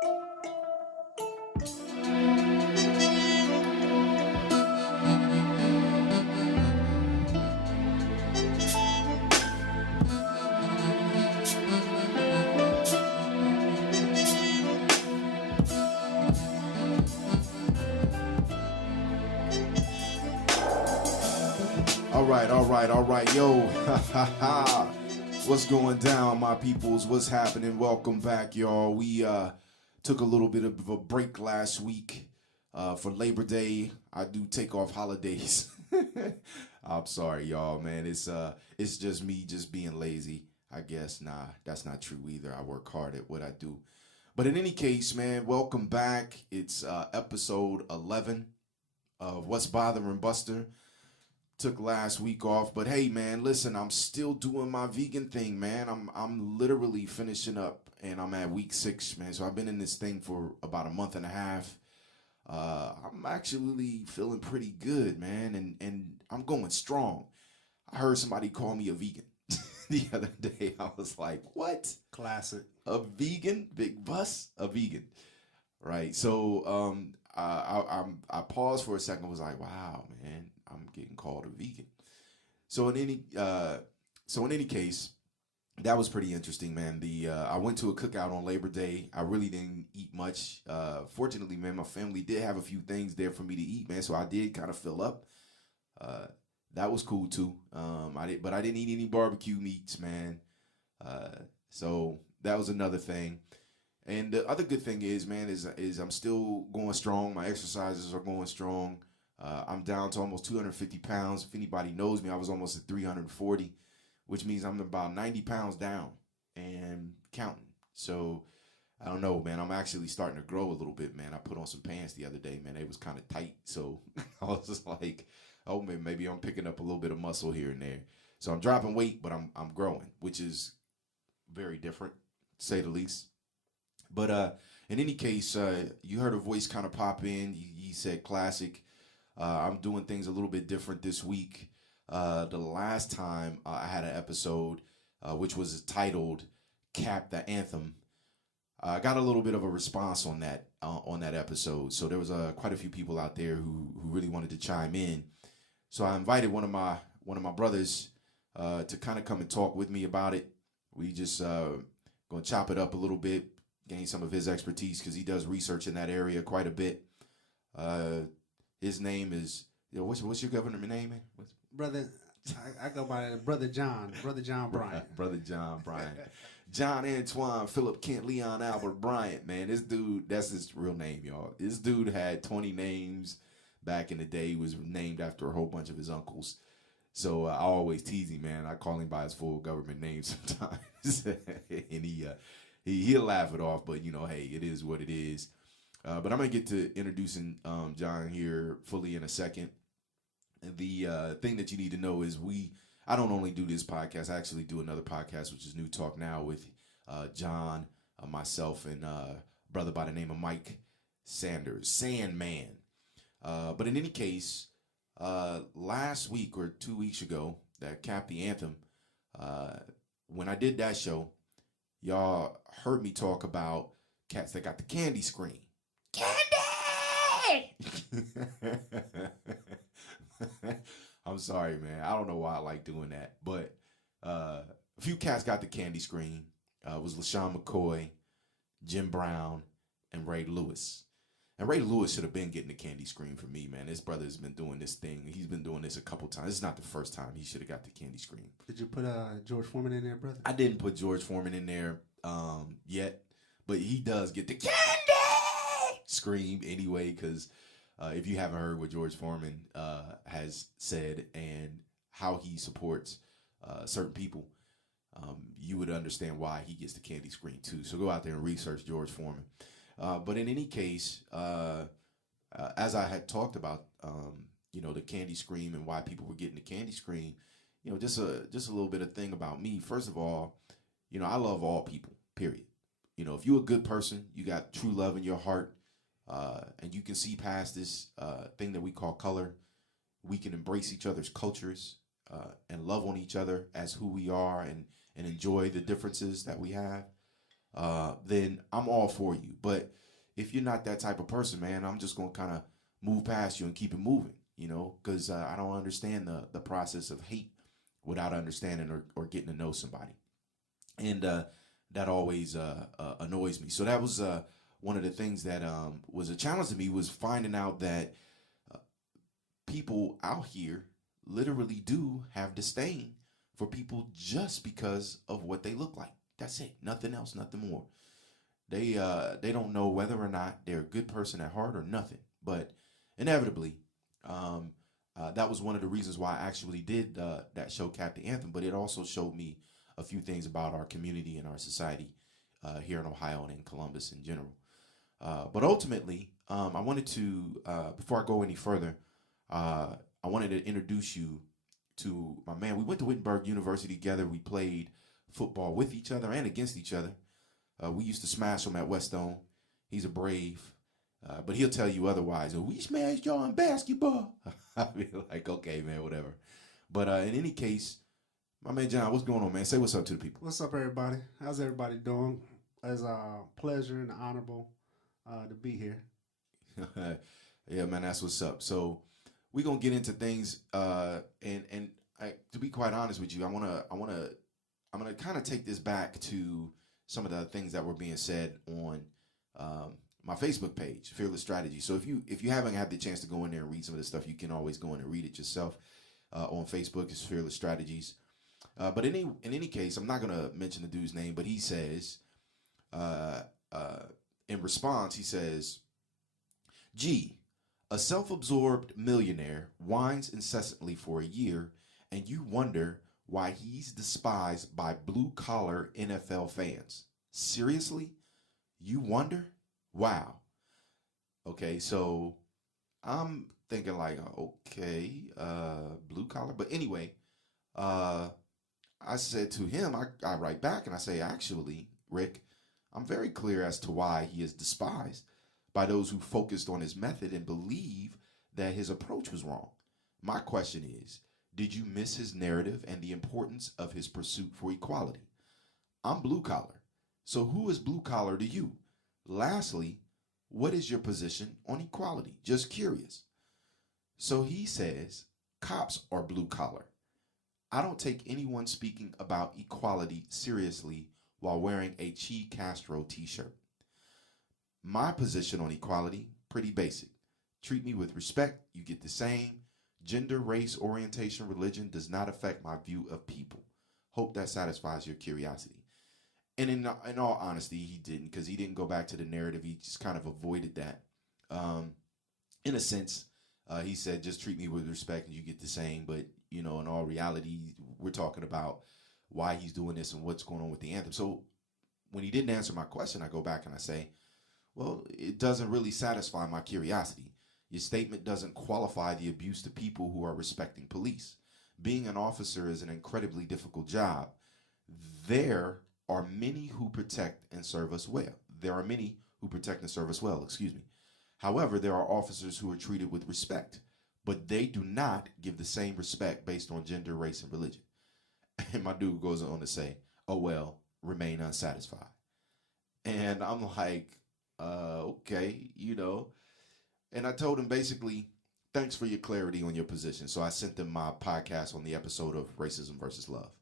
All right, yo, what's going down, my peoples? What's happening? Welcome back, y'all. We took a little bit of a break last week for Labor Day. I do take off holidays. I'm sorry, y'all, man. It's just me just being lazy, I guess. Nah, that's not true either. I work hard at what I do. But in any case, man, welcome back. It's episode 11 of What's Bothering Buster. Took last week off, but hey, man, listen, I'm still doing my vegan thing, man. I'm literally finishing up, and I'm at week 6, man. So I've been in this thing for about a month and a half. I'm actually feeling pretty good, man, and I'm going strong. I heard somebody call me a vegan the other day. I was like, what? Classic. A vegan? Big bus? A vegan, right? So I paused for a second. Was like, wow, man. I'm getting called a vegan. So in any case, that was pretty interesting, man. I went to a cookout on Labor Day. I really didn't eat much. Fortunately, man, my family did have a few things there for me to eat, man. So I did kind of fill up. That was cool too. But I didn't eat any barbecue meats, man. So that was another thing. And the other good thing is, man, is I'm still going strong. My exercises are going strong. I'm down to almost 250 pounds. If anybody knows me, I was almost at 340, which means I'm about 90 pounds down and counting. So I don't know, man. I'm actually starting to grow a little bit, man. I put on some pants the other day, man. They was kind of tight. So I was just like, oh, man, maybe I'm picking up a little bit of muscle here and there. So I'm dropping weight, but I'm growing, which is very different, to say the least. But in any case, you heard a voice kind of pop in. He said classic. I'm doing things a little bit different this week. The last time I had an episode, which was titled Kap the Anthem, I got a little bit of a response on that episode. So there was quite a few people out there who really wanted to chime in. So I invited one of my brothers to kind of come and talk with me about it. We just gonna chop it up a little bit, gain some of his expertise because he does research in that area quite a bit. His name is, what's your government name, man? Brother, I go by Brother John Bryant. Brother John Bryant. John Antoine Philip Kent Leon Albert Bryant, man. This dude, that's his real name, y'all. This dude had 20 names back in the day. He was named after a whole bunch of his uncles. So I always tease him, man. I call him by his full government name sometimes. And he'll laugh it off, but, hey, it is what it is. But I'm going to get to introducing John here fully in a second. The thing that you need to know is I don't only do this podcast. I actually do another podcast, which is New Talk Now with John, myself, and a brother by the name of Mike Sanders, Sandman. But in any case, last week or 2 weeks ago, that Kap the Anthem, when I did that show, y'all heard me talk about cats that got the candy screen. Candy! I'm sorry, man. I don't know why I like doing that. But a few cats got the candy screen. It was LaShawn McCoy, Jim Brown, and Ray Lewis. And Ray Lewis should have been getting the candy screen for me, man. This brother's been doing this thing. He's been doing this a couple times. This is not the first time he should have got the candy screen. Did you put George Foreman in there, brother? I didn't put George Foreman in there yet. But he does get the candy scream anyway, because if you haven't heard what George Foreman has said and how he supports certain people, you would understand why he gets the candy screen too. So go out there and research George Foreman. But in any case, as I had talked about, the candy screen and why people were getting the candy screen, just a little bit of thing about me. First of all, I love all people, period. If you're a good person, you got true love in your heart, and you can see past this thing that we call color, we can embrace each other's cultures and love on each other as who we are and enjoy the differences that we have. then I'm all for you. But if you're not that type of person, man, I'm just gonna kind of move past you and keep it moving, because I don't understand the process of hate without understanding or getting to know somebody, and that always annoys me. So that was one of the things that was a challenge to me, was finding out that people out here literally do have disdain for people just because of what they look like. That's it. Nothing else, nothing more. They don't know whether or not they're a good person at heart or nothing. But inevitably, that was one of the reasons why I actually did that show, Kap the Anthem. But it also showed me a few things about our community and our society here in Ohio and in Columbus in general. But ultimately, I wanted to, before I go any further, I wanted to introduce you to my man. We went to Wittenberg University together. We played football with each other and against each other. We used to smash him at Westone. He's a Brave, but he'll tell you otherwise. We smashed y'all in basketball. I'll be like, okay, man, whatever. But in any case, my man John, what's going on, man? Say what's up to the people. What's up, everybody? How's everybody doing? It's a pleasure and honorable to be here. Yeah, man, that's what's up. So we're gonna get into things, and to be quite honest with you, I'm gonna kind of take this back to some of the things that were being said on my Facebook page, Fearless Strategy. So if you haven't had the chance to go in there and read some of this stuff, you can always go in and read it yourself. On Facebook, it's Fearless Strategies. But in any case, I'm not gonna mention the dude's name, but he says, in response, he says, "Gee, a self-absorbed millionaire whines incessantly for a year, and you wonder why he's despised by blue-collar NFL fans. Seriously? You wonder? Wow." Okay, so I'm thinking like, okay, blue-collar. But anyway, I said to him, I write back and I say, actually, Rick, I'm very clear as to why he is despised by those who focused on his method and believe that his approach was wrong. My question is, did you miss his narrative and the importance of his pursuit for equality? I'm blue collar. So who is blue collar to you? Lastly, what is your position on equality? Just curious. So he says, cops are blue collar. I don't take anyone speaking about equality seriously while wearing a Che Castro t-shirt. My position on equality, pretty basic. Treat me with respect, you get the same. Gender, race, orientation, religion does not affect my view of people. Hope that satisfies your curiosity. And in all honesty, he didn't, because he didn't go back to the narrative. He just kind of avoided that. In a sense, he said, just treat me with respect and you get the same. But, in all reality, we're talking about why he's doing this and what's going on with the anthem. So when he didn't answer my question, I go back and I say, well, it doesn't really satisfy my curiosity. Your statement doesn't qualify the abuse to people who are respecting police. Being an officer is an incredibly difficult job. There are many who protect and serve us well. Excuse me. However, there are officers who are treated with respect, but they do not give the same respect based on gender, race, and religion. And my dude goes on to say, oh, well, remain unsatisfied. And I'm like, okay, And I told him basically, thanks for your clarity on your position. So I sent him my podcast on the episode of Racism versus Love.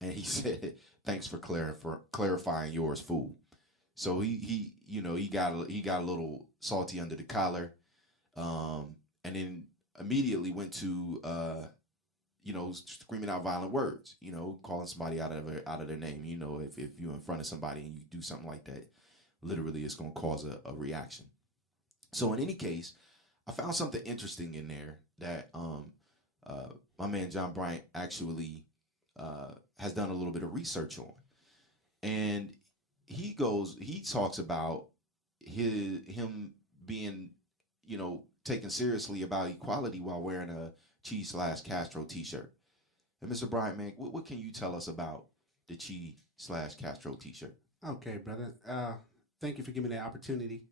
And he said, thanks for clarifying yours, fool. So he got a little salty under the collar, and then immediately went to screaming out violent words, calling somebody out of their name. If you're in front of somebody and you do something like that, literally it's going to cause a reaction. So in any case, I found something interesting in there that my man John Bryant actually has done a little bit of research on. And he talks about him being, taken seriously about equality while wearing a Che/Castro t-shirt. And Mr. Bryant, man, what can you tell us about the Che/Castro t-shirt? Okay, brother. Thank you for giving me the opportunity.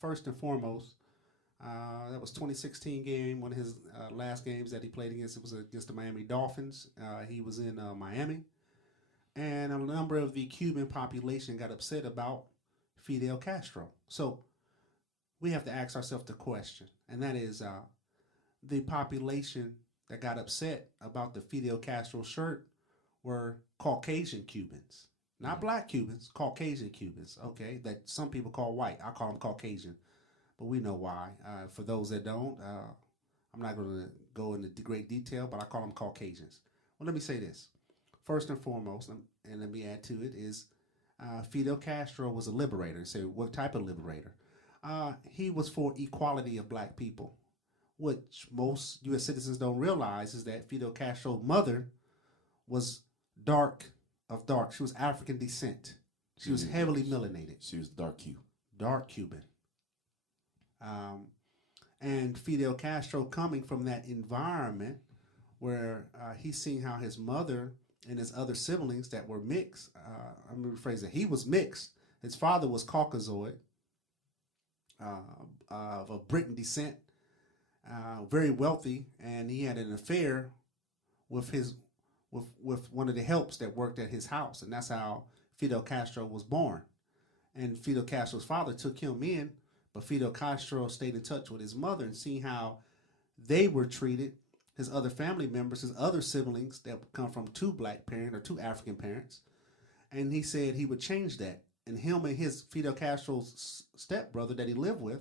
First and foremost, that was 2016 game, one of his last games that he played against. It was against the Miami Dolphins. He was in Miami. and a number of the Cuban population got upset about Fidel Castro. So we have to ask ourselves the question, and that is the population that got upset about the Fidel Castro shirt were Caucasian Cubans, not black Cubans, Caucasian Cubans, okay, that some people call white. I call them Caucasian, but we know why. For those that don't, I'm not going to go into great detail, but I call them Caucasians. Well, let me say this. First and foremost, and let me add to it, is Fidel Castro was a liberator. So what type of liberator? He was for equality of black people. Which most U.S. citizens don't realize is that Fidel Castro's mother was dark of dark. She was African descent. She was heavily melanated. She was dark Q. Dark Cuban. And Fidel Castro coming from that environment where he's seeing how his mother and his other siblings that were mixed, I'm going to rephrase it, he was mixed. His father was Caucasoid, of Briton descent. Very wealthy, and he had an affair with with one of the helps that worked at his house, and that's how Fidel Castro was born. And Fidel Castro's father took him in, but Fidel Castro stayed in touch with his mother and seeing how they were treated, his other family members, his other siblings that come from two black parents or two African parents, and he said he would change that. And him and his Fidel Castro's stepbrother that he lived with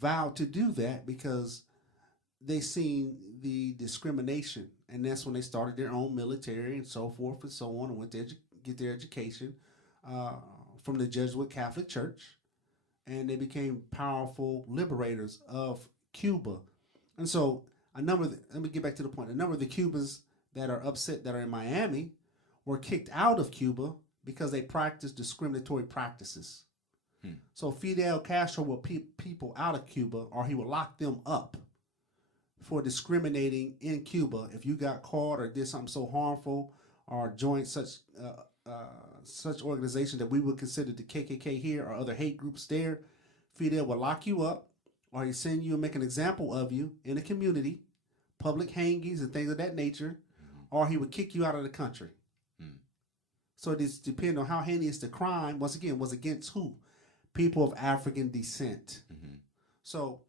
vowed to do that because they seen the discrimination, and that's when they started their own military and so forth and so on, and went to get their education from the Jesuit Catholic Church, and they became powerful liberators of Cuba. And so let me get back to the point. A number of the Cubans that are upset that are in Miami were kicked out of Cuba because they practiced discriminatory practices. So Fidel Castro would people out of Cuba, or he would lock them up for discriminating in Cuba. If you got caught or did something so harmful or joined such organization that we would consider the KKK here or other hate groups there, Fidel would lock you up, or he send you and make an example of you in the community, public hangings and things of that nature, or he would kick you out of the country. So it is depending on how heinous the crime, once again, was against who? People of African descent. So,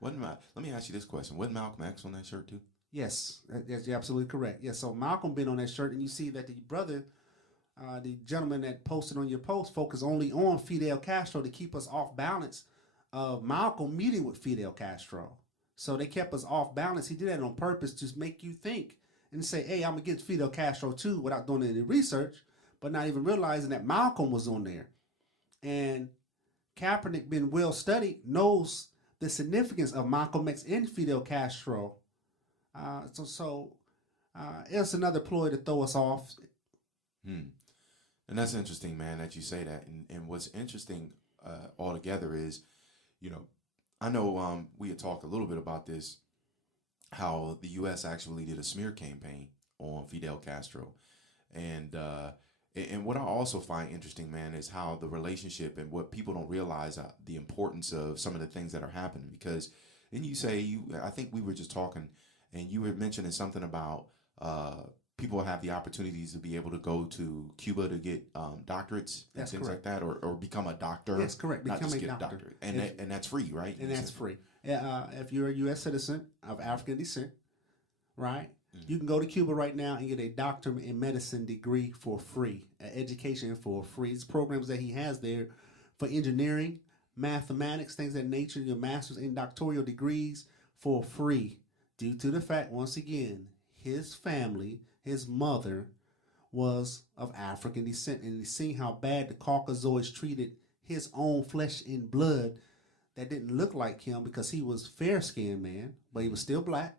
let me ask you this question. Wasn't Malcolm X on that shirt too? Yes, you're absolutely correct. Yes, so Malcolm been on that shirt, and you see that the brother, the gentleman that posted on your post, focused only on Fidel Castro to keep us off balance of Malcolm meeting with Fidel Castro. So they kept us off balance. He did that on purpose to make you think and say, hey, I'm against Fidel Castro too, without doing any research, but not even realizing that Malcolm was on there. And Kaepernick, been well studied, knows the significance of Malcolm X and Fidel Castro. It's another ploy to throw us off. And that's interesting, man, that you say that. And what's interesting altogether is, I know we had talked a little bit about this, how the U.S. actually did a smear campaign on Fidel Castro. And what I also find interesting, man, is how the relationship and what people don't realize the importance of some of the things that are happening. Because then you say, I think we were just talking, and you were mentioning something about people have the opportunities to be able to go to Cuba to get doctorates and things like that, or become a doctor. That's correct. Become a doctor. And that's free, right? And that's free. If you're a U.S. citizen of African descent, right? You can go to Cuba right now and get a doctorate in medicine degree for free, education for free. It's programs that he has there for engineering, mathematics, things of that nature, your master's and doctoral degrees for free, due to the fact, once again, his family, his mother, was of African descent, and he's seeing how bad the Caucasoids treated his own flesh and blood that didn't look like him, because he was fair-skinned man, but he was still black.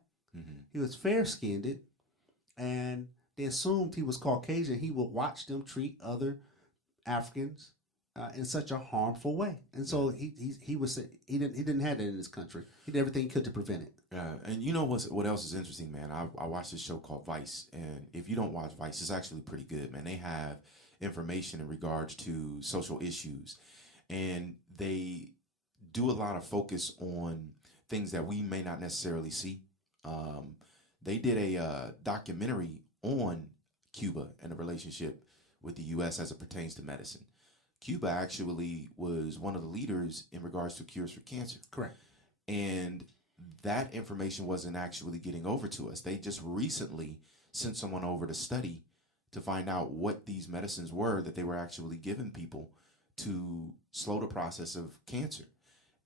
He was fair-skinned, and they assumed he was Caucasian. He would watch them treat other Africans in such a harmful way, and so he didn't have that in his country. He did everything he could to prevent it. And you know what else is interesting, man? I watched this show called Vice, and if you don't watch Vice, it's actually pretty good, man. They have information in regards to social issues, and they do a lot of focus on things that we may not necessarily see. They did a documentary on Cuba and the relationship with the U.S. as it pertains to medicine. Cuba actually was one of the leaders in regards to cures for cancer. Correct. And that information wasn't actually getting over to us. They just recently sent someone over to study to find out what these medicines were that they were actually giving people to slow the process of cancer.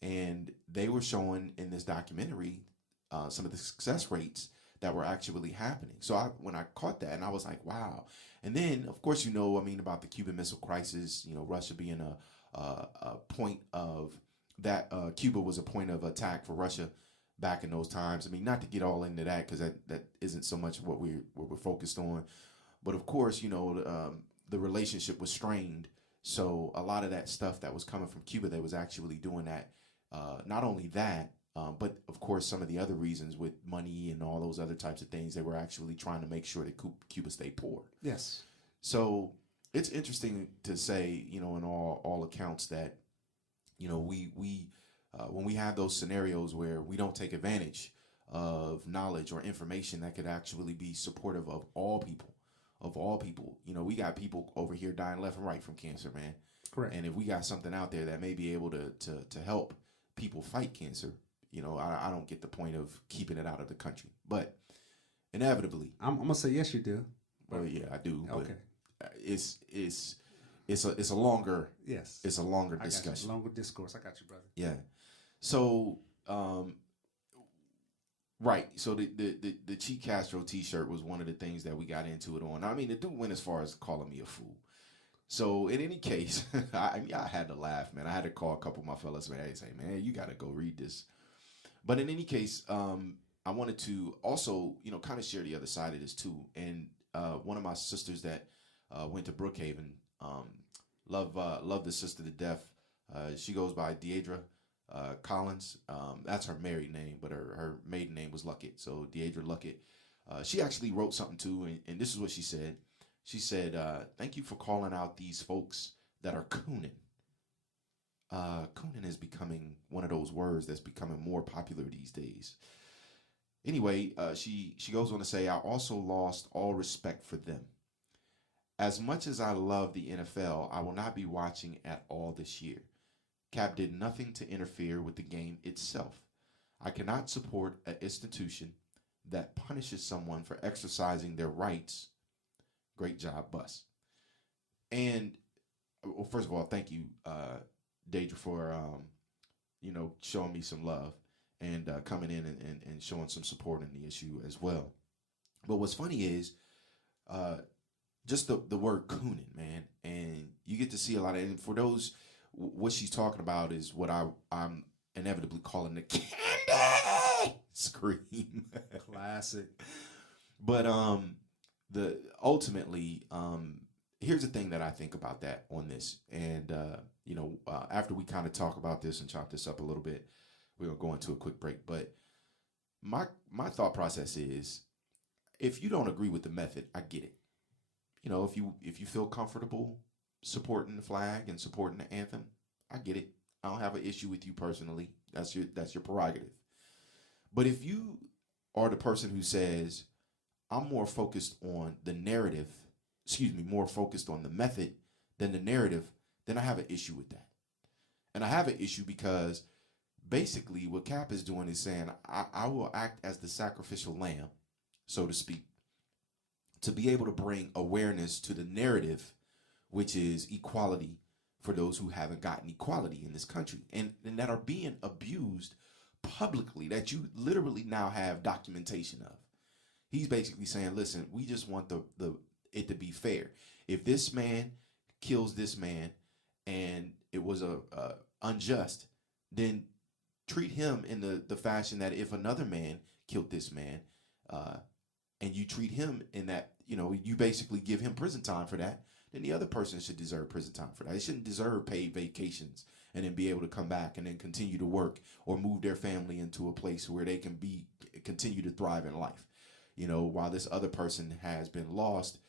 And they were showing in this documentary some of the success rates that were actually happening. So when I caught that, and I was like, wow. And then, of course, about the Cuban Missile Crisis, Russia being a point of that, Cuba was a point of attack for Russia back in those times. I mean, not to get all into that, because that isn't so much what we're focused on. But of course, the relationship was strained. So a lot of that stuff that was coming from Cuba, they was actually doing that. Not only that, but of course, some of the other reasons with money and all those other types of things, they were actually trying to make sure that Cuba stayed poor. Yes. So it's interesting to say, in all accounts that, we when we have those scenarios where we don't take advantage of knowledge or information that could actually be supportive of all people, we got people over here dying left and right from cancer, man. Correct. And if we got something out there that may be able to help people fight cancer, I don't get the point of keeping it out of the country. But inevitably, I'm gonna say yes, you do. Well, yeah, I do. Okay. But it's a longer Yes. It's a longer I discussion. got you. Longer discourse. I got you, brother. Yeah. So right. So the Che Castro T-shirt was one of the things that we got into it on. I mean, it didn't went as far as calling me a fool. So in any case, I had to laugh, man. I had to call a couple of my fellas, man. Hey, say, man, you got to go read this. But in any case, I wanted to also, kind of share the other side of this too. And one of my sisters that went to Brookhaven, love the sister to death. She goes by Deidre Collins. That's her married name, but her maiden name was Luckett. So Deidre Luckett. She actually wrote something too, and this is what she said. She said, thank you for calling out these folks that are cooning. Cooning is becoming one of those words that's becoming more popular these days. Anyway, she goes on to say, I also lost all respect for them. As much as I love the NFL, I will not be watching at all this year. Kap did nothing to interfere with the game itself. I cannot support an institution that punishes someone for exercising their rights. Great job, Bus. And, well, first of all, thank you, Deidre, for, showing me some love and coming in and showing some support in the issue as well. But what's funny is just the word cooning, man. And you get to see a lot of, and for those, what she's talking about is what I'm inevitably calling the candy scream. Classic. But ultimately, here's the thing that I think about that on this. And, after we kind of talk about this and chop this up a little bit, we're going to go into a quick break. But my thought process is, if you don't agree with the method, I get it. If you feel comfortable supporting the flag and supporting the anthem, I get it. I don't have an issue with you personally. That's your prerogative. But if you are the person who says, I'm more focused on the narrative, more focused on the method than the narrative, then I have an issue with that. And I have an issue because basically what Kap is doing is saying, I will act as the sacrificial lamb, so to speak, to be able to bring awareness to the narrative, which is equality for those who haven't gotten equality in this country and that are being abused publicly, that you literally now have documentation of. He's basically saying, listen, we just want it to be fair. If this man kills this man and it was unjust, then treat him in the fashion that if another man killed this man, and you treat him in that, you basically give him prison time for that, then the other person should deserve prison time for that. They shouldn't deserve paid vacations and then be able to come back and then continue to work or move their family into a place where they can continue to thrive in life. While this other person has been lost,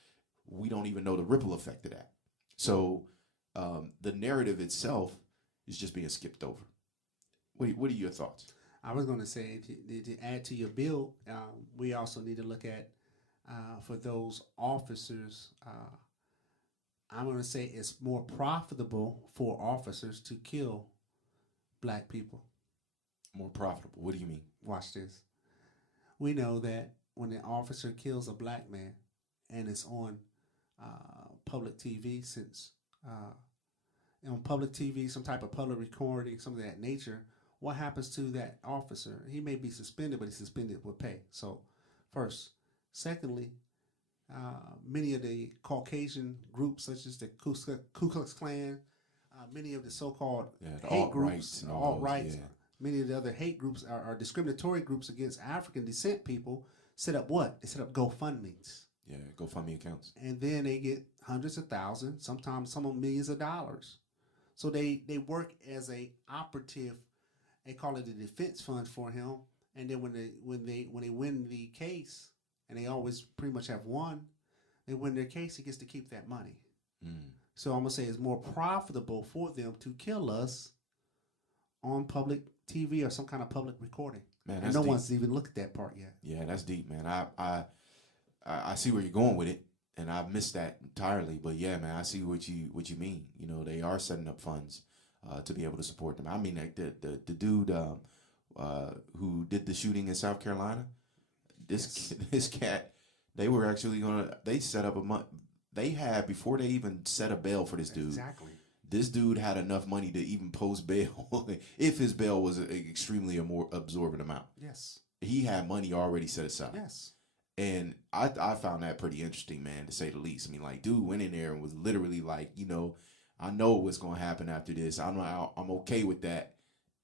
we don't even know the ripple effect of that. So the narrative itself is just being skipped over. What are your thoughts? I was going to say, to add to your bill, we also need to look at for those officers. I'm going to say it's more profitable for officers to kill black people. More profitable. What do you mean? Watch this. We know that when an officer kills a black man and it's on public TV, since on public TV, some type of public recording, something of that nature, what happens to that officer? He may be suspended, but he's suspended with pay. So, first. Secondly, many of the Caucasian groups, such as the Ku Klux Klan, many of the so-called hate groups, alt-rights, many of the other hate groups are discriminatory groups against African descent people, set up what? They set up GoFundMes. Yeah, GoFundMe accounts. And then they get hundreds of thousands, sometimes some of millions of dollars. So they work as a operative. They call it a defense fund for him. And then when they win the case, and they always pretty much have won, they win their case, he gets to keep that money. So I'm going to say it's more profitable for them to kill us on public TV or some kind of public recording. Man, and no one's even looked at that part yet. Yeah, that's deep, man. I see where you're going with it, and I missed that entirely. But yeah, man, I see what you mean. You know, they are setting up funds to be able to support them. I mean, like the dude who did the shooting in South Carolina, this cat, they were actually they set up they had, before they even set a bail for this dude. Exactly. This dude had enough money to even post bail if his bail was an extremely more absorbent amount. Yes. He had money already set aside. Yes. And I found that pretty interesting, man, to say the least. I mean, like, dude went in there and was literally like, you know, I know what's going to happen after this. I'm okay with that.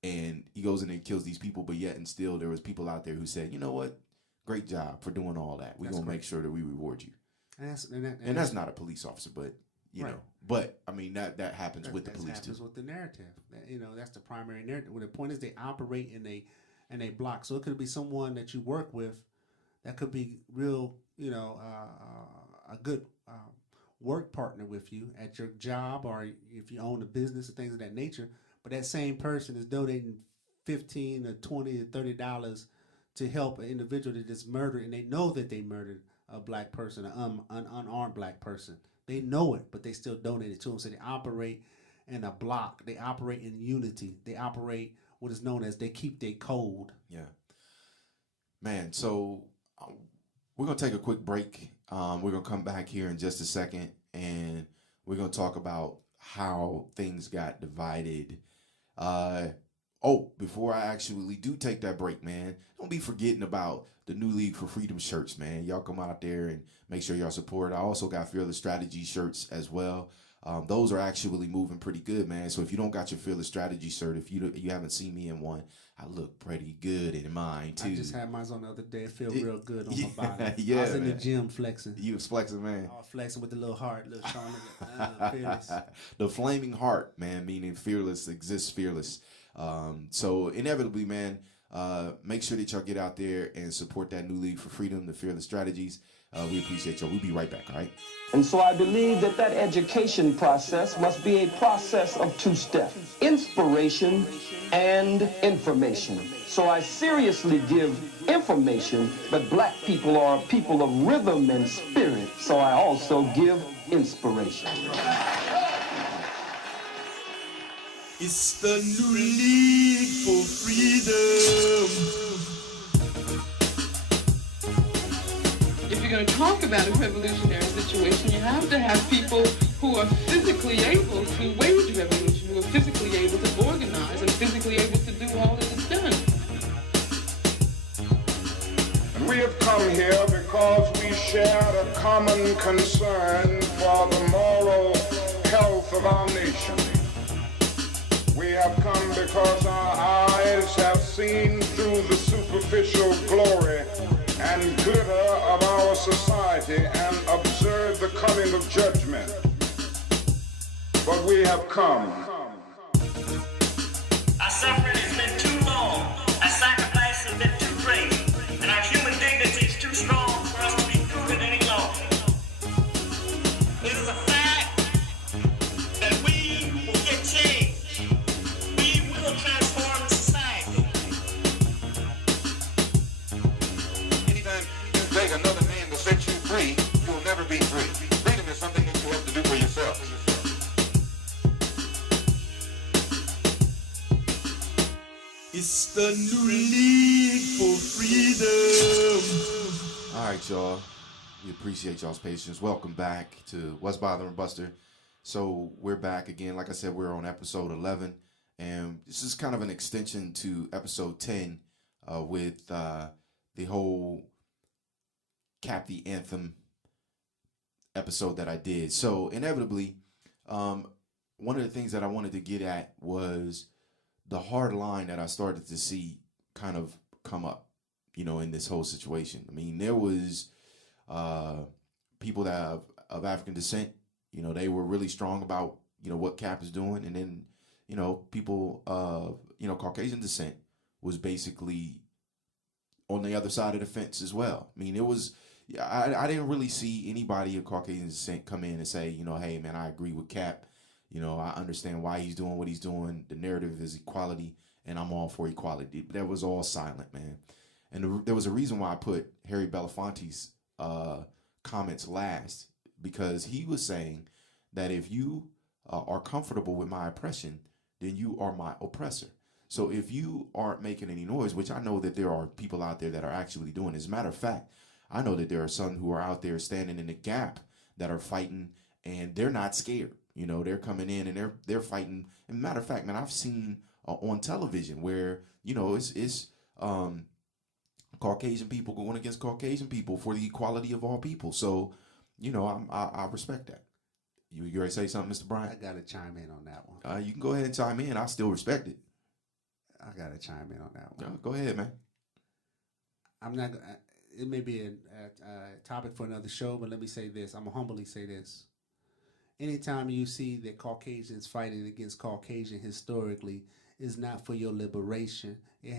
And he goes in and kills these people, but yet and still there was people out there who said, you know what? Great job for doing all that. We're going to make sure that we reward you. And that's not a police officer, but, you know. But, I mean, that happens with the police, too. That happens with the narrative. You know, that's the primary narrative. Well, the point is they operate in a block. So it could be someone that you work with that could be real, you know, a good work partner with you at your job, or if you own a business and things of that nature. But that same person is donating $15 or $20 or $30 to help an individual that is murdered, and they know that they murdered a black person, an unarmed black person. They know it, but they still donate it to them. So they operate in a block. They operate in unity. They operate what is known as they keep their code. Yeah. Man, so we're going to take a quick break. We're going to come back here in just a second, and we're going to talk about how things got divided. Before I actually do take that break, man, don't be forgetting about the New League for Freedom shirts, man. Y'all come out there and make sure y'all support. I also got Fearless Strategy shirts as well. Those are actually moving pretty good, man. So if you don't got your Fearless Strategy shirt, if you haven't seen me in one, I look pretty good in mine too. I just had mine on the other day. It feel real good on my body. Yeah, I was in the gym flexing. You was flexing, man. I was flexing with the little heart, little showing fearless. The flaming heart, man, meaning fearless exists fearless. So inevitably, man, make sure that y'all get out there and support that New League for Freedom, the Fearless Strategies. We appreciate y'all. We'll be right back, all right? And so I believe that education process must be a process of two steps: inspiration and information. So I seriously give information, but black people are people of rhythm and spirit, so I also give inspiration. It's the New League for Freedom. If you're going to talk about a revolutionary situation, you have to have people who are physically able to wage revolution, who are physically able to organize and physically able to do all that is done. And we have come here because we share a common concern for the moral health of our nation. We have come because our eyes have seen through the superficial glory and glitter of our society and observed the coming of judgment. But we have come. Our suffering has been too long. Our sacrifice has been too great. And our human dignity is too strong for us to be proven any longer. It is a fact that we will get change. We will transform the society. Anytime you take another man to set you It's the new league for freedom. All right, y'all. We appreciate y'all's patience. Welcome back to What's Bothering Buster. So we're back again. Like I said, we're on episode 11, and this is kind of an extension to episode 10 with the whole Kap the Anthem episode that I did. So inevitably, one of the things that I wanted to get at was the hard line that I started to see kind of come up, in this whole situation. I mean, there was people that of African descent, they were really strong about, what Kap is doing. And then, people of, Caucasian descent was basically on the other side of the fence as well. I mean, it was, I didn't really see anybody of Caucasian descent come in and say, hey, man, I agree with Kap. I understand why he's doing what he's doing. The narrative is equality, and I'm all for equality. But that was all silent, man. And there was a reason why I put Harry Belafonte's comments last, because he was saying that if you are comfortable with my oppression, then you are my oppressor. So if you aren't making any noise, which I know that there are people out there that are actually doing. As a matter of fact, I know that there are some who are out there standing in the gap that are fighting, and they're not scared. They're coming in and they're fighting. And matter of fact, man, I've seen on television where, it's Caucasian people going against Caucasian people for the equality of all people. So, I respect that. You ready to say something, Mr. Bryant? I got to chime in on that one. You can go ahead and chime in. I still respect it. I got to chime in on that one. Go ahead, man. I'm not. It may be a topic for another show, but let me say this. I'm gonna humbly say this. Anytime you see that Caucasians fighting against Caucasian historically is not for your liberation. It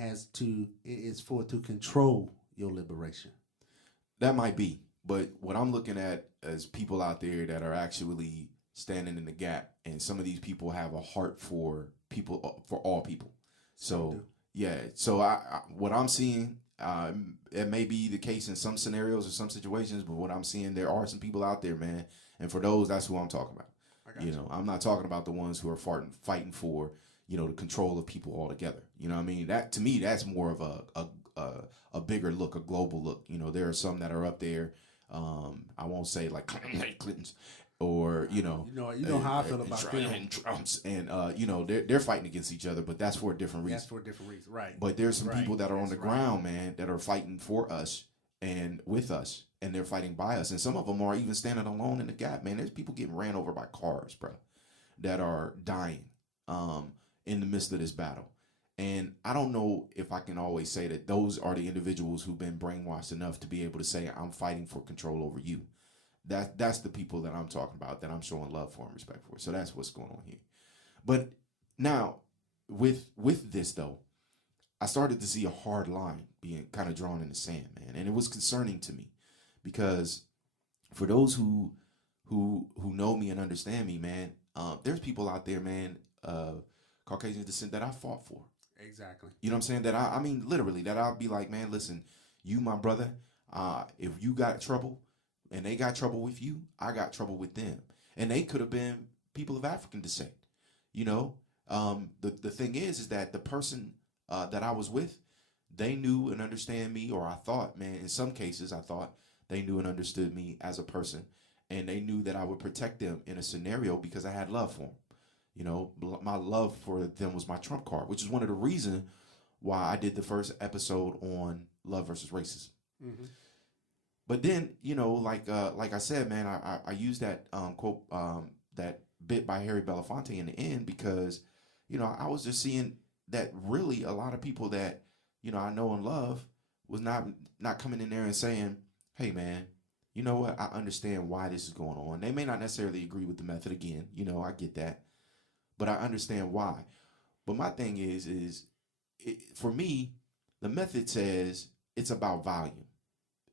is for to control your liberation. That might be, but what I'm looking at is people out there that are actually standing in the gap, and some of these people have a heart for people, for all people. So yeah, so I what I'm seeing, it may be the case in some scenarios or some situations, but what I'm seeing, there are some people out there, man. And for those, that's who I'm talking about. I'm not talking about the ones who are fighting for, the control of people altogether. You know what I mean? That, to me, that's more of a bigger look, a global look. There are some that are up there. I won't say like Clinton's or, how I feel about them. And Trump's and, they're fighting against each other, but that's for a different reason. That's for a different reason, right. But there's some people that are on the ground, man, that are fighting for us and with us, and they're fighting by us. And some of them are even standing alone in the gap, man. There's people getting ran over by cars, bro, that are dying in the midst of this battle. And I don't know if I can always say that those are the individuals who've been brainwashed enough to be able to say, I'm fighting for control over you. That's the people that I'm talking about, that I'm showing love for and respect for. So that's what's going on here. But now, with this, though, I started to see a hard line being kind of drawn in the sand, man. And it was concerning to me, because for those who know me and understand me, man, there's people out there, man, Caucasian descent, that I fought for. Exactly. You know what I'm saying? That I mean, literally, that I'll be like, man, listen, you, my brother, if you got trouble and they got trouble with you, I got trouble with them. And they could have been people of African descent. The thing is that the person that I was with, they knew and understand me, or I thought, man, in some cases, I thought they knew and understood me as a person, and they knew that I would protect them in a scenario because I had love for them. My love for them was my trump card, which is one of the reasons why I did the first episode on love versus racism. Mm-hmm. But then, like I said, man, I used that quote, that bit by Harry Belafonte in the end, because, I was just seeing that really a lot of people that, I know and love was not coming in there and saying, hey, man, you know what? I understand why this is going on. They may not necessarily agree with the method again. I get that. But I understand why. But my thing is for me, the method says it's about volume.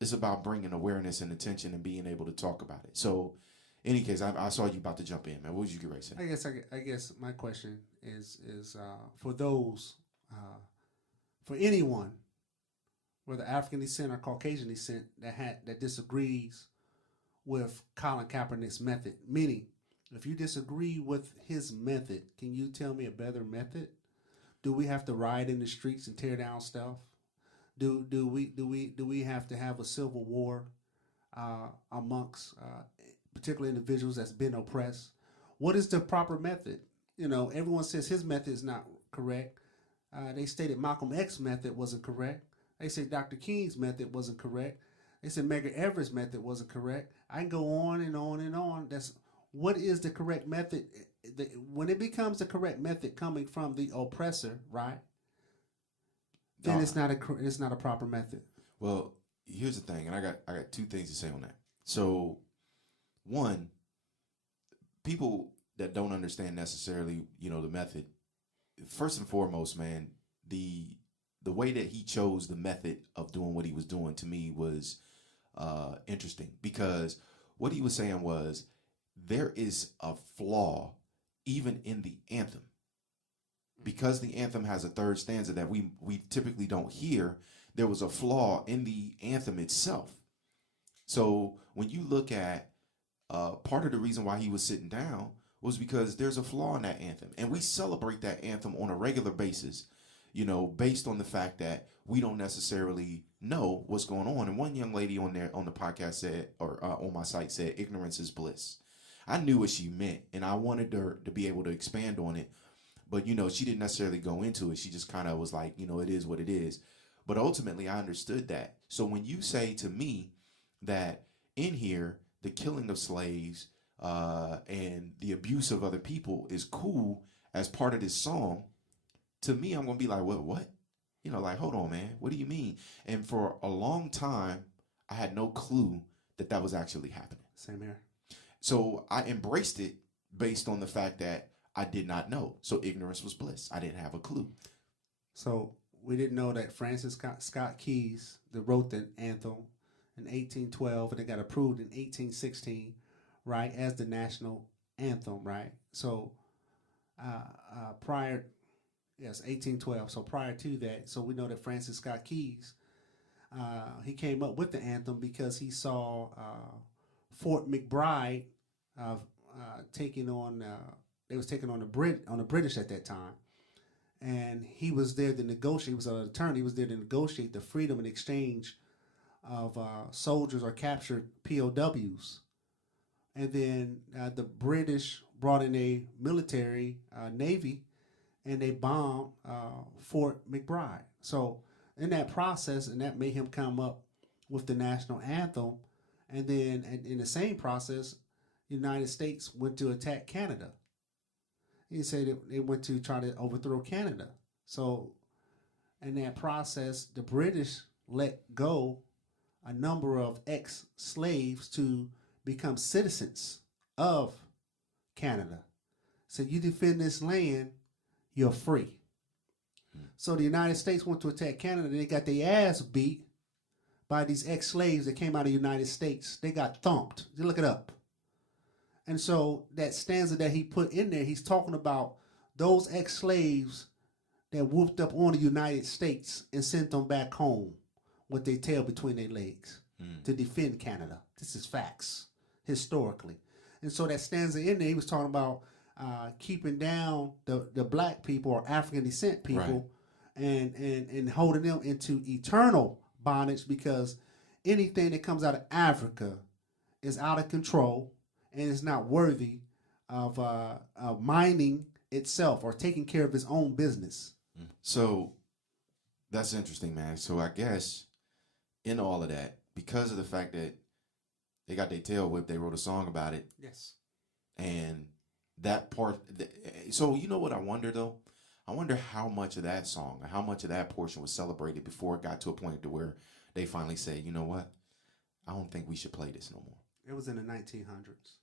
It's about bringing awareness and attention and being able to talk about it. So, in any case, I saw you about to jump in, man. What would you get ready to say? I guess my question is for those, for anyone, whether African descent or Caucasian descent, that disagrees with Colin Kaepernick's method. Meaning, if you disagree with his method, can you tell me a better method? Do we have to riot in the streets and tear down stuff? Do we have to have a civil war amongst particular individuals that's been oppressed? What is the proper method? You know, everyone says his method is not correct. They stated Malcolm X's method wasn't correct. They say Dr. King's method wasn't correct. They said Medgar Everett's method wasn't correct. I can go on and on and on. What is the correct method? When it becomes the correct method coming from the oppressor, right? Then it's not a proper method. Well, here's the thing, and I got two things to say on that. So, one, people that don't understand necessarily, you know, the method. First and foremost, man, the way that he chose the method of doing what he was doing to me was interesting, because what he was saying was there is a flaw even in the anthem. Because the anthem has a third stanza that we typically don't hear, there was a flaw in the anthem itself. So when you look at part of the reason why he was sitting down was because there's a flaw in that anthem. And we celebrate that anthem on a regular basis, you know, based on the fact that we don't necessarily know what's going on. And one young lady on the podcast said, or on my site said, ignorance is bliss. I knew what she meant, and I wanted her to be able to expand on it. But, you know, she didn't necessarily go into it. She just kind of was like, you know, it is what it is. But ultimately, I understood that. So when you say to me that in here, the killing of slaves and the abuse of other people is cool as part of this song, to me, I'm going to be like, what? You know, like, hold on, man. What do you mean? And for a long time, I had no clue that was actually happening. Same here. So I embraced it based on the fact that I did not know. So ignorance was bliss. I didn't have a clue. So we didn't know that Francis Scott Keys, that wrote the anthem in 1812, and it got approved in 1816, right, as the national anthem, right? So prior, yes, 1812. So prior to that, so we know that Francis Scott Keys, he came up with the anthem because he saw Fort McBride taking on. They was taking on the British at that time, and he was there to negotiate. He was an attorney. He was there to negotiate the freedom and exchange of soldiers or captured POWs. And then the British brought in a military navy, and they bombed Fort McBride. So in that process, and that made him come up with the national anthem. And then in the same process, the United States went to attack Canada. He said that they went to try to overthrow Canada. So in that process, the British let go a number of ex-slaves to become citizens of Canada. So you defend this land, you're free. So the United States went to attack Canada, and they got their ass beat by these ex-slaves that came out of the United States. They got thumped. You look it up. And so that stanza that he put in there, he's talking about those ex-slaves that whooped up on the United States and sent them back home with their tail between their legs to defend Canada. This is facts, historically. And so that stanza in there, he was talking about keeping down the black people or African descent people, right, and holding them into eternal bondage, because anything that comes out of Africa is out of control and is not worthy of minding itself or taking care of its own business. So that's interesting, man. So I guess in all of that, because of the fact that they got their tail whipped, they wrote a song about it. Yes. And that part, so you know what I wonder though? I wonder how much of that song, how much of that portion was celebrated before it got to a point to where they finally said, you know what? I don't think we should play this no more. It was in the 1900s.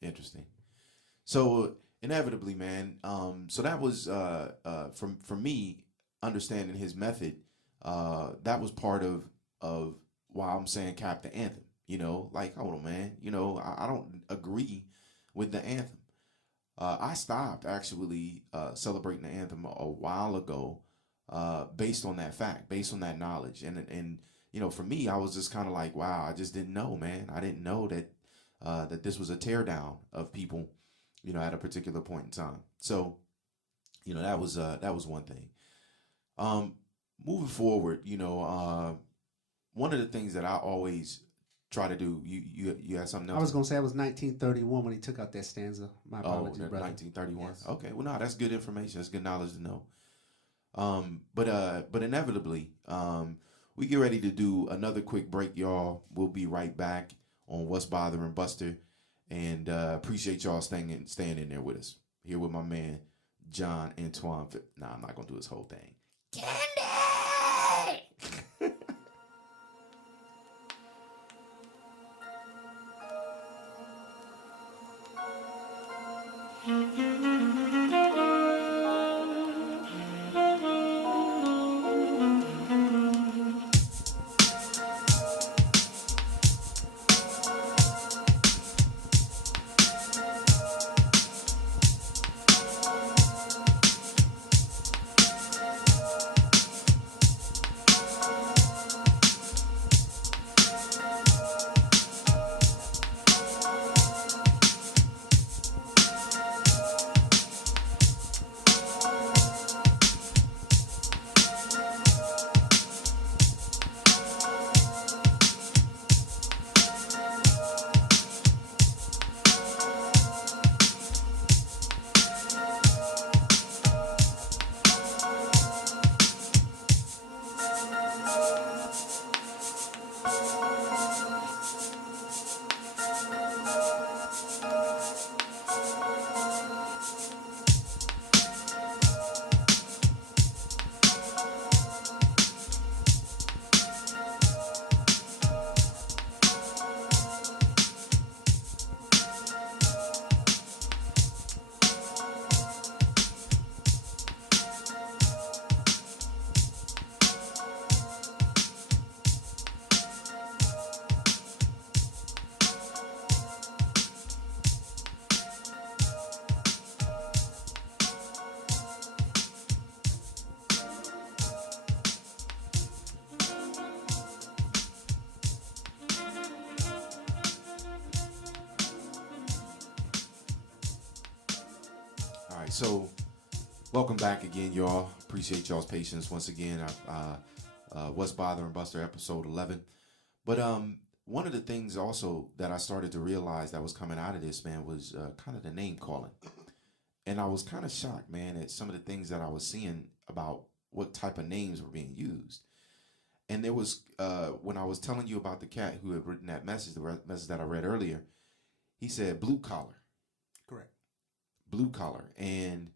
Interesting. So inevitably, man. So that was for me understanding his method. That was part of why I'm saying Kap the Anthem. You know, like, hold on, man. You know, I don't agree with the anthem. I stopped actually celebrating the anthem a while ago, based on that fact, based on that knowledge, and you know, for me, I was just kind of like, wow, I just didn't know, man. I didn't know that that this was a teardown of people, you know, at a particular point in time. So That was one thing. Moving forward, one of the things that I always try to do. You had something else? I was gonna say it was 1931 when he took out that stanza. My apologies, brother. 1931. Yes. Okay, well, no, that's good information. That's good knowledge to know. But inevitably, we get ready to do another quick break, y'all. We'll be right back on What's Bothering Buster, and appreciate y'all staying in there with us. Here with my man John Antoine. Nah, I'm not gonna do his whole thing. Candy. All right, so welcome back again, y'all. Appreciate y'all's patience once again. What's Bothering Buster, episode 11. But one of the things also that I started to realize that was coming out of this, man, was kind of the name calling. And I was kind of shocked, man, at some of the things that I was seeing about what type of names were being used. And there was, when I was telling you about the cat who had written that message, the message that I read earlier, he said blue collar. Correct. Blue collar. And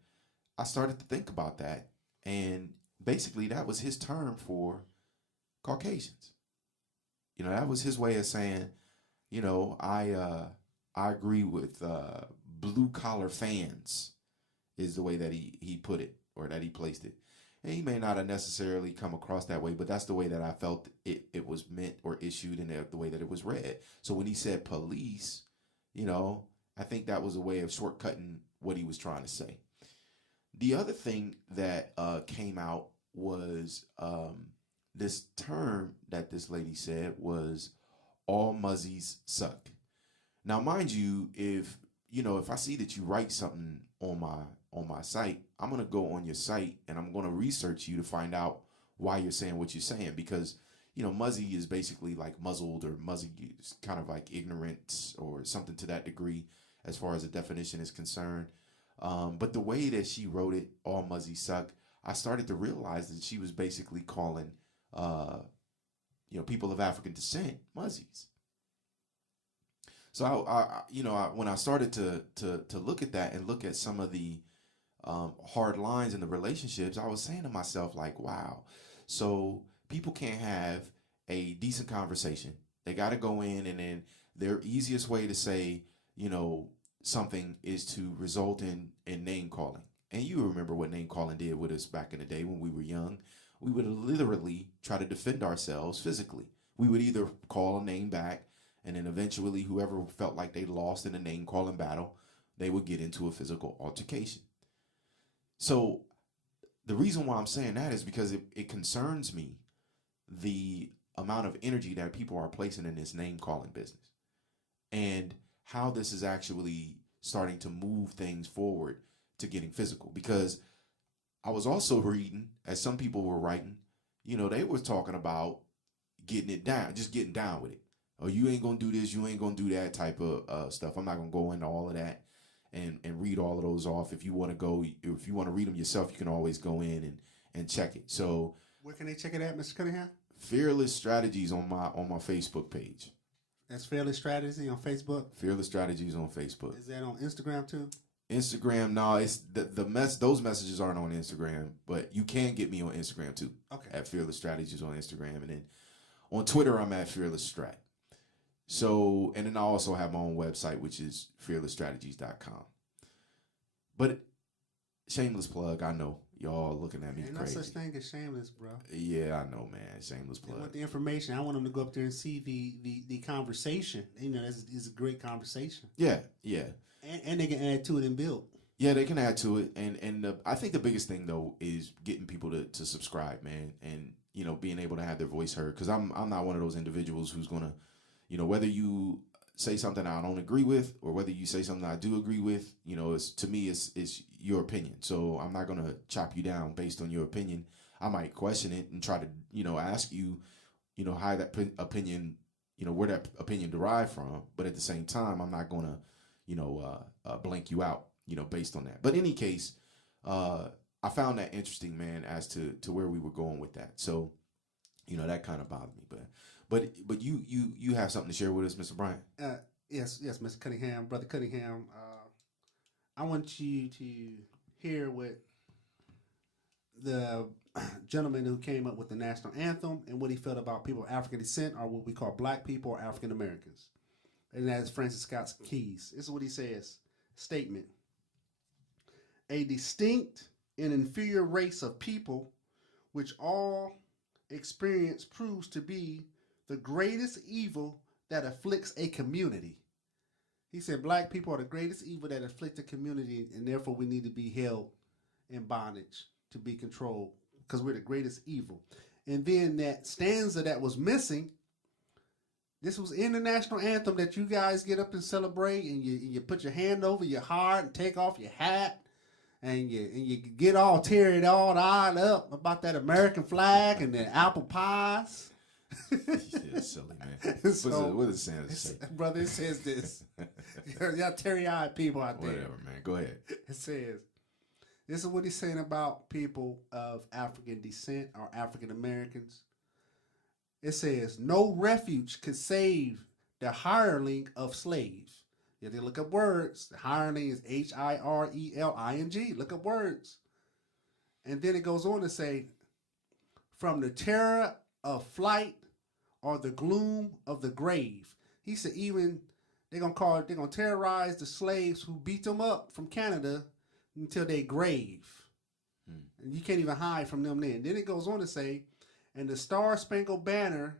I started to think about that. And basically that was his term for Caucasians. That was his way of saying, I agree with blue collar fans is the way that he put it, or that he placed it. And he may not have necessarily come across that way, but that's the way that I felt it was meant or issued, and the way that it was read. So when he said police, I think that was a way of shortcutting what he was trying to say. The other thing that came out was this term that this lady said was all muzzies suck. Now, mind you, if I see that you write something on my site, I'm going to go on your site and I'm going to research you to find out why you're saying what you're saying, because muzzy is basically like muzzled, or muzzy is kind of like ignorant or something to that degree as far as the definition is concerned. But the way that she wrote it, all muzzy suck, I started to realize that she was basically calling people of African descent muzzies. So when I started to look at that and look at some of the hard lines in the relationships, I was saying to myself, like, wow, so people can't have a decent conversation. They got to go in, and then their easiest way to say, something is to result in name calling. And you remember what name calling did with us back in the day when we were young. We would literally try to defend ourselves physically. We would either call a name back, and then eventually whoever felt like they lost in a name calling battle, they would get into a physical altercation. So the reason why I'm saying that is because it concerns me, the amount of energy that people are placing in this name calling business, and how this is actually starting to move things forward to getting physical. Because I was also reading, as some people were writing, they were talking about getting it down, just getting down with it. Oh, you ain't gonna do this, you ain't gonna do that type of stuff. I'm not gonna go into all of that and read all of those off. If you want to read them yourself, you can always go in and check it. So where can they check it at, Mr. Cunningham? Fearless Strategies on my Facebook page. That's Fearless Strategy on Facebook. Fearless Strategies on Facebook. Is that on Instagram too? Instagram, no, it's those messages aren't on Instagram, but you can get me on Instagram too. Okay. At Fearless Strategies on Instagram, and then on Twitter I'm at Fearless Strat. So, and then I also have my own website, which is fearlessstrategies.com. But shameless plug, I know y'all looking at me ain't crazy. No such thing as shameless, bro. Yeah, I know, man. Shameless plug. They want the information. I want them to go up there and see the conversation. It's a great conversation. Yeah. And they can add to it and build. Yeah, they can add to it, and I think the biggest thing though is getting people to subscribe, man, and being able to have their voice heard. Because I'm not one of those individuals who's gonna, whether you say something I don't agree with or whether you say something I do agree with, to me it's your opinion. So I'm not gonna chop you down based on your opinion. I might question it and try to ask you, how that opinion, where that opinion derived from. But at the same time, I'm not gonna blank you out, based on that. But in any case, I found that interesting, man, as to where we were going with that. So, that kind of bothered me. But you have something to share with us, Mr. Bryant? Yes, Mr. Cunningham, Brother Cunningham. I want you to hear what the gentleman who came up with the national anthem and what he felt about people of African descent, or what we call black people or African Americans. And that is Francis Scott Keys. This is what he says. Statement. A distinct and inferior race of people which all experience proves to be the greatest evil that afflicts a community. He said black people are the greatest evil that afflict a community, and therefore we need to be held in bondage to be controlled because we're the greatest evil. And then that stanza that was missing, this was in the national anthem that you guys get up and celebrate, and you put your hand over your heart and take off your hat, and you get all teary all eyed up about that American flag and the apple pies. Yeah, silly, man. So, what does Santa say? Brother, it says this. Y'all teary-eyed people out there. Whatever, man. Go ahead. It says, this is what he's saying about people of African descent or African Americans. It says, no refuge could save the hireling of slaves. You have to look up words. The hireling is Hireling. Look up words. And then it goes on to say, from the terror of flight or the gloom of the grave. He said even they're gonna terrorize the slaves who beat them up from Canada until they grave. And you can't even hide from them then. Then it goes on to say, and the Star-Spangled Banner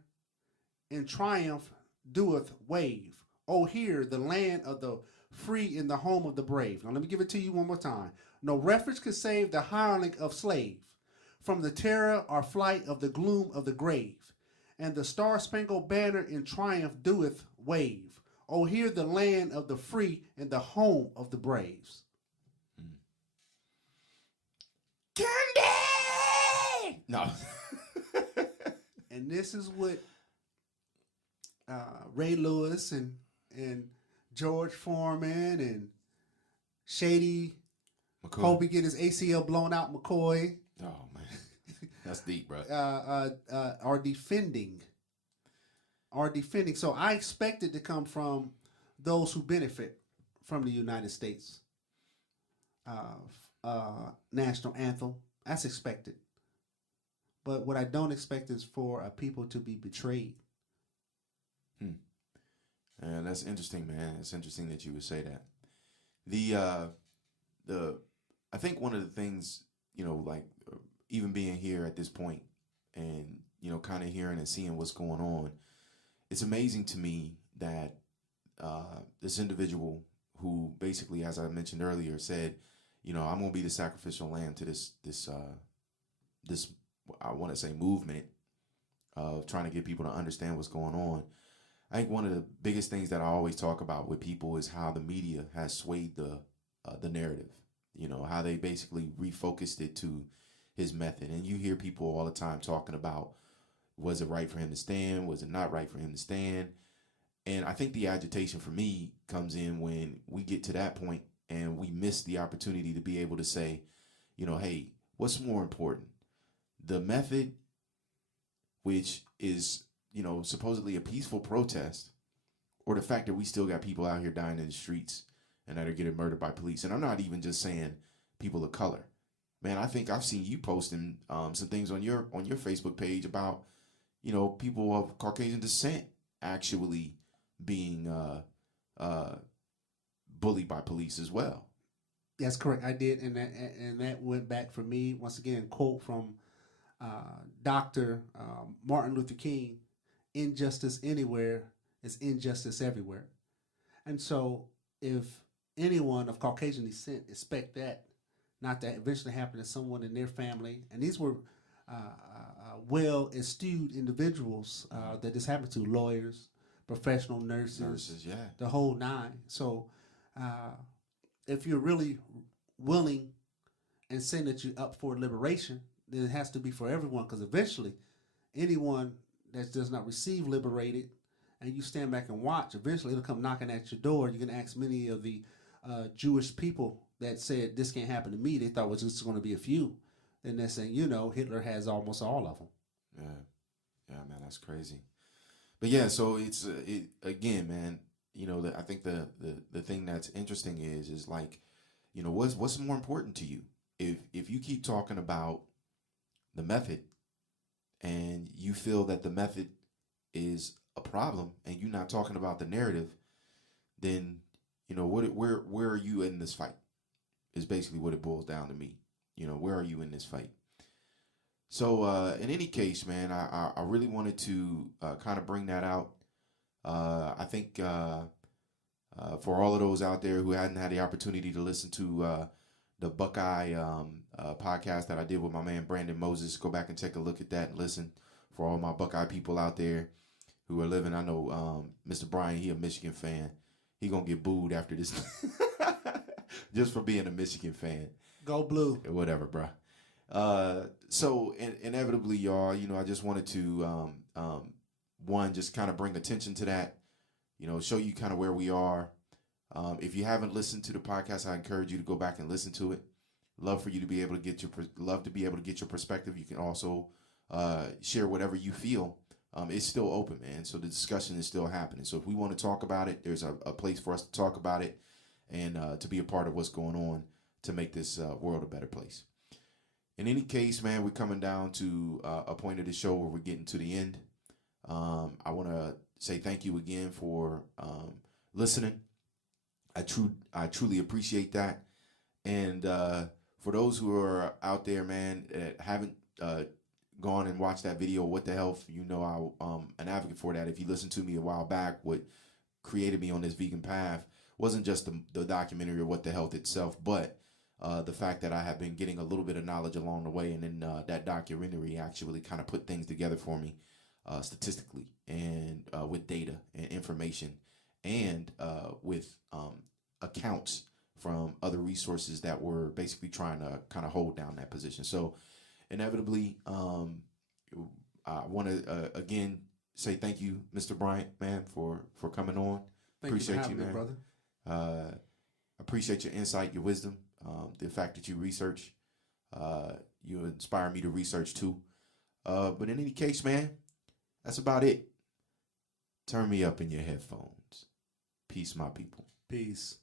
in triumph doeth wave. Oh, here, the land of the free in the home of the brave. Now, let me give it to you one more time. No refuge could save the hireling of slave from the terror or flight of the gloom of the grave. And the Star-Spangled Banner in triumph doeth wave. Oh, here, the land of the free and the home of the braves. Candy! No. And this is what Ray Lewis and George Foreman and Shady McCoy. Hope he get his ACL blown out McCoy Oh, man. That's deep, bro. are defending. So I expect it to come from those who benefit from the United States national anthem. That's expected. But what I don't expect is for a people to be betrayed. And that's interesting, man. It's interesting that you would say that. I think one of the things, even being here at this point and, kind of hearing and seeing what's going on, it's amazing to me that this individual who basically, as I mentioned earlier, said, I'm going to be the sacrificial lamb to this I want to say movement of trying to get people to understand what's going on. I think one of the biggest things that I always talk about with people is how the media has swayed the narrative. You know, how they basically refocused it to his method. And you hear people all the time talking about, was it right for him to stand? Was it not right for him to stand? And I think the agitation for me comes in when we get to that point and we miss the opportunity to be able to say, you know, hey, what's more important? The method, which is, you know, supposedly a peaceful protest, or the fact that we still got people out here dying in the streets and that are getting murdered by police. And I'm not even just saying people of color. Man, I think I've seen you posting some things on your Facebook page about, you know, people of Caucasian descent actually being bullied by police as well. That's correct. I did, and that went back for me once again. Quote from Dr. Martin Luther King: "Injustice anywhere is injustice everywhere." And so, if anyone of Caucasian descent expect that not to eventually happen to someone in their family, and these were well-astute individuals that this happened to, lawyers, professional nurses, yeah, the whole nine. So if you're really willing and saying that you're up for liberation, then it has to be for everyone, because eventually anyone that does not receive liberated and you stand back and watch, eventually it'll come knocking at your door. You can ask many of the Jewish people that said this can't happen to me. They thought it was just going to be a few. Then they're saying, you know, Hitler has almost all of them. Yeah, man, that's crazy. But yeah, so it's again, man. You know, I think the thing that's interesting is like, you know, what's more important to you? If you keep talking about the method and you feel that the method is a problem and you're not talking about the narrative, then, you know, where are you in this fight? Is basically what it boils down to me. You know, where are you in this fight? So in any case, man, I really wanted to kind of bring that out. I think for all of those out there who hadn't had the opportunity to listen to the Buckeye podcast that I did with my man Brandon Moses, go back and take a look at that and listen. For all my Buckeye people out there who are living, I know Mr. Brian, he a Michigan fan. He gonna get booed after this just for being a Michigan fan. Go Blue. Whatever, bro. So inevitably, y'all, you know, I just wanted to one, just kind of bring attention to that, you know, show you kind of where we are. If you haven't listened to the podcast, I encourage you to go back and listen to it. Love for you to be able to get your perspective. You can also share whatever you feel. It's still open, man. So the discussion is still happening. So if we want to talk about it, there's a place for us to talk about it and to be a part of what's going on to make this world a better place. In any case, man, we're coming down to a point of the show where we're getting to the end. I want to say thank you again for listening. I truly appreciate that. And for those who are out there, man, that haven't gone and watched that video, What the Health, you know, I'm an advocate for that. If you listened to me a while back, what created me on this vegan path wasn't just the documentary or What the Health itself, but the fact that I have been getting a little bit of knowledge along the way. And then that documentary actually kind of put things together for me statistically and with data and information and with accounts from other resources that were basically trying to kind of hold down that position. So inevitably, I want to again say thank you, Mr. Bryant, man, for coming on. Appreciate you, man, brother. Appreciate your insight, your wisdom, the fact that you research. You inspire me to research too. But in any case, man, that's about it. Turn me up in your headphones. Peace, my people. Peace.